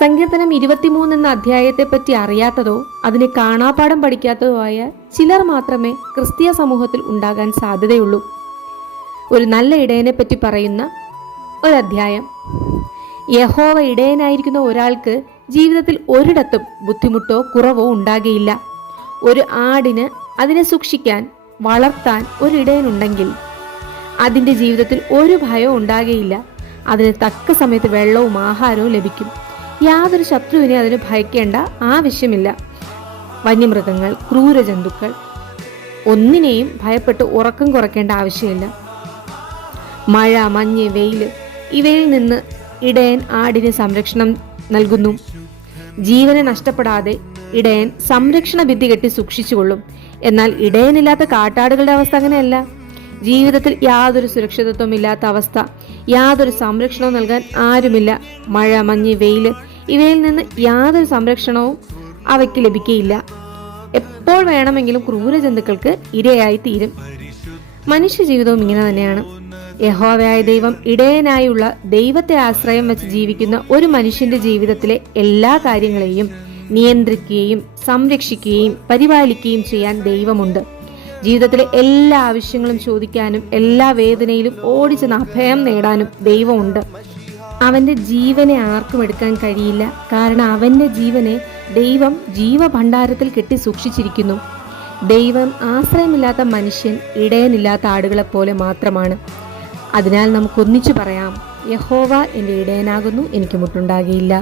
സങ്കീർത്തനം 23 എന്ന അധ്യായത്തെപ്പറ്റി അറിയാത്തതോ അതിനെ കാണാപ്പാഠം പഠിക്കാത്തതോ ആയ ചിലർ മാത്രമേ ക്രിസ്തീയ സമൂഹത്തിൽ ഉണ്ടാകാൻ സാധ്യതയുള്ളൂ. ഒരു നല്ല ഇടയനെ പറ്റി പറയുന്ന ഒരധ്യായം. യഹോവ ഇടയനായിരിക്കുന്ന ഒരാൾക്ക് ജീവിതത്തിൽ ഒരിടത്തും ബുദ്ധിമുട്ടോ കുറവോ ഉണ്ടാകുകയില്ല. ഒരു ആടിന് അതിനെ സൂക്ഷിക്കാൻ വളർത്താൻ ഒരിടയനുണ്ടെങ്കിൽ അതിൻ്റെ ജീവിതത്തിൽ ഒരു ഭയവും ഉണ്ടാകുകയില്ല. അതിന് തക്ക സമയത്ത് വെള്ളവും ആഹാരവും ലഭിക്കും. യാതൊരു ശത്രുവിനെ അതിന് ഭയക്കേണ്ട ആവശ്യമില്ല. വന്യമൃഗങ്ങൾ, ക്രൂരജന്തുക്കൾ ഒന്നിനെയും ഭയപ്പെട്ട് ഉറക്കം കുറയ്ക്കേണ്ട ആവശ്യമില്ല. മഴ, മഞ്ഞ്, വെയിൽ ഇവയിൽ നിന്ന് ഇടയൻ ആടിന് സംരക്ഷണം നൽകുന്നു. ജീവനെ നഷ്ടപ്പെടാതെ ഇടയൻ സംരക്ഷണ ഭിത്തി കെട്ടി സൂക്ഷിച്ചുകൊള്ളും. എന്നാൽ ഇടയനില്ലാത്ത കാട്ടാടുകളുടെ അവസ്ഥ അങ്ങനെയല്ല. ജീവിതത്തിൽ യാതൊരു സുരക്ഷിതത്വം ഇല്ലാത്ത അവസ്ഥ, യാതൊരു സംരക്ഷണവും നൽകാൻ ആരുമില്ല. മഴ, മഞ്ഞ്, വെയിൽ ഇവയിൽ നിന്ന് യാതൊരു സംരക്ഷണവും അവയ്ക്ക് ലഭിക്കുകയില്ല. എപ്പോൾ വേണമെങ്കിലും ക്രൂരജന്തുക്കൾക്ക് ഇരയായി തീരും. മനുഷ്യ ജീവിതവും ഇങ്ങനെ തന്നെയാണ്. യഹോവയായ ദൈവം ഇടയനായുള്ള ദൈവത്തെ ആശ്രയം വെച്ച് ജീവിക്കുന്ന ഒരു മനുഷ്യന്റെ ജീവിതത്തിലെ എല്ലാ കാര്യങ്ങളെയും നിയന്ത്രിക്കുകയും സംരക്ഷിക്കുകയും പരിപാലിക്കുകയും ചെയ്യാൻ ദൈവമുണ്ട്. ജീവിതത്തിലെ എല്ലാ ആവശ്യങ്ങളും ചോദിക്കാനും എല്ലാ വേദനയിലും ഓടിച്ചെന്ന് അഭയം നേടാനും ദൈവമുണ്ട്. അവന്റെ ജീവനെ ആർക്കും എടുക്കാൻ കഴിയില്ല. കാരണം അവന്റെ ജീവനെ ദൈവം ജീവഭണ്ഡാരത്തിൽ കെട്ടി സൂക്ഷിച്ചിരിക്കുന്നു. ദൈവം ആശ്രയമില്ലാത്ത മനുഷ്യൻ ഇടയനില്ലാത്ത ആടുകളെപ്പോലെ മാത്രമാണ്. അതിനാൽ നമുക്കൊന്നിച്ചു പറയാം, യഹോവ എൻ്റെ ഇടയനാകുന്നു, എനിക്ക് മുട്ടുണ്ടാകുകയില്ല.